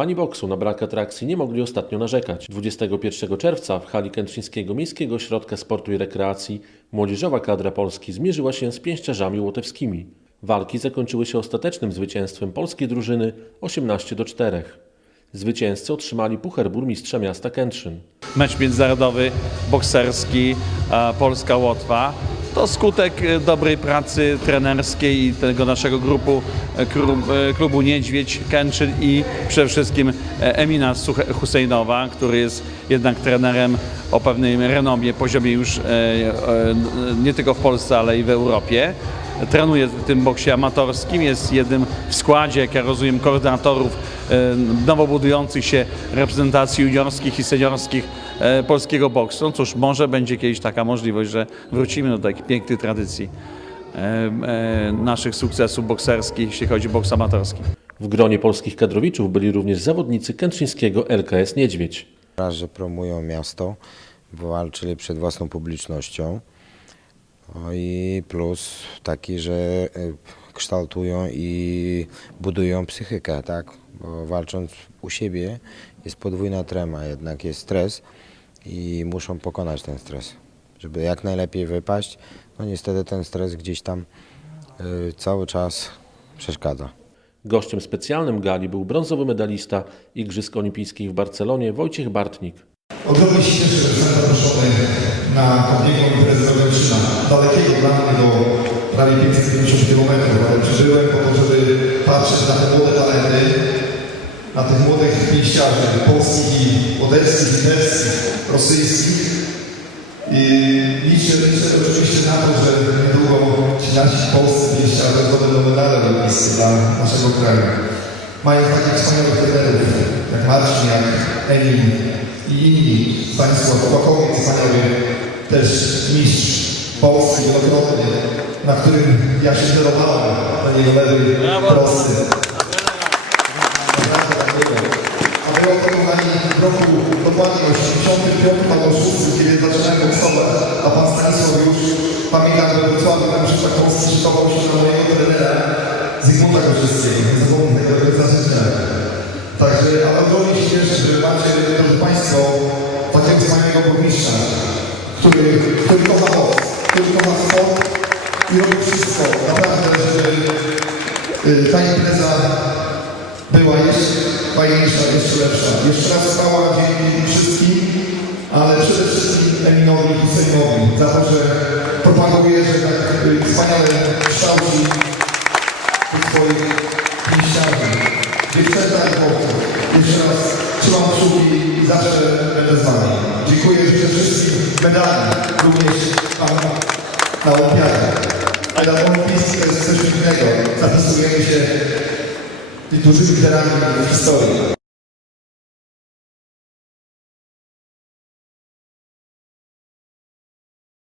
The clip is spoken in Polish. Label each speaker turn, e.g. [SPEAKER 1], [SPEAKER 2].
[SPEAKER 1] Fani boksu na brak atrakcji nie mogli ostatnio narzekać. 21 czerwca w hali Kętrzyńskiego Miejskiego Ośrodka Sportu i Rekreacji młodzieżowa kadra Polski zmierzyła się z pięściarzami łotewskimi. Walki zakończyły się ostatecznym zwycięstwem polskiej drużyny 18 do 4. Zwycięzcy otrzymali puchar burmistrza miasta Kętrzyn.
[SPEAKER 2] mecz międzynarodowy, bokserski, e, Polska-Łotwa. To skutek e, dobrej pracy trenerskiej i tego naszego grupu, e, e, klubu Niedźwiedź, Kęczyn i przede wszystkim Emina Husejnowa, który jest jednak trenerem o pewnym renomie, poziomie już nie tylko w Polsce, ale i w Europie. Trenuje w tym boksie amatorskim, jest jednym w składzie, jak ja rozumiem, koordynatorów nowo budujących się reprezentacji juniorskich i seniorskich polskiego boksu. No cóż, może będzie kiedyś taka możliwość, że wrócimy do takich pięknych tradycji e, e, naszych sukcesów bokserskich, jeśli chodzi o boks amatorski.
[SPEAKER 1] W gronie polskich kadrowiczów byli również zawodnicy kętrzyńskiego LKS Niedźwiedź.
[SPEAKER 3] Raz, że promują miasto, walczyli przed własną publicznością. No i plus taki, że e, kształtują i budują psychikę, tak? Bo walcząc u siebie jest podwójna trema, jednak jest stres i muszą pokonać ten stres. Żeby jak najlepiej wypaść, no niestety ten stres gdzieś tam e, cały czas przeszkadza.
[SPEAKER 1] Gościem specjalnym gali był brązowy medalista Igrzysk Olimpijskich w Barcelonie Wojciech Bartnik.
[SPEAKER 4] Ogromnie się cieszę, że zostałem zaproszony na takiego imprezę Rogoczyna. Dalekiego dla mnie do prawie 550 km, ale przeżyłem po to, żeby patrzeć na te młode talenty, na tych młodych pięściarzy polskich i odeskich, litewskich, rosyjskich. I liczę, liczę oczywiście na to, że niedługo ci nasi polscy pięściarze zdobędą medale olimpijskie dla naszego kraju. Mają takich wspaniałych trenerów, jak Marcin, jak Emil i inni. Stanisław Kłakowiec, wspaniały też mistrz Polski wielokrotny, na którym ja się sterowałem, na jego lewy prosty. A kochani w roku dokładnie 85 albo 6, kiedy zaczynałem boksować, a pan Stanisław już pamiętam, że w Wrocławiu tam przy Czakowski szykował się na mojego trenera Zygmunta Korzystego, nie zapomnę tego reprezentacyjnego. Także, ale ogromnie się cieszę, że macie, drodzy Państwo, takiego wspaniałego burmistrza, który, który kocha moc, który kocha sport i robi wszystko, naprawdę, żeby ta impreza była jeszcze fajniejsza, jeszcze lepsza. Jeszcze raz chwała dzięki wszystkim, ale przede wszystkim Eminowi i Sejmowi za to, że propaguje, że tak y, wspaniale kształci tych swoich pięściarzy. Dziewczęta i chłopcy. Jeszcze raz trzymam kciuki i zawsze będę z Wami. Dziękuję życzę wszystkim medali, również Wam na olimpiadzie. Medal olimpijski to jest coś innego. Zapisujemy się i dużymi literami historii.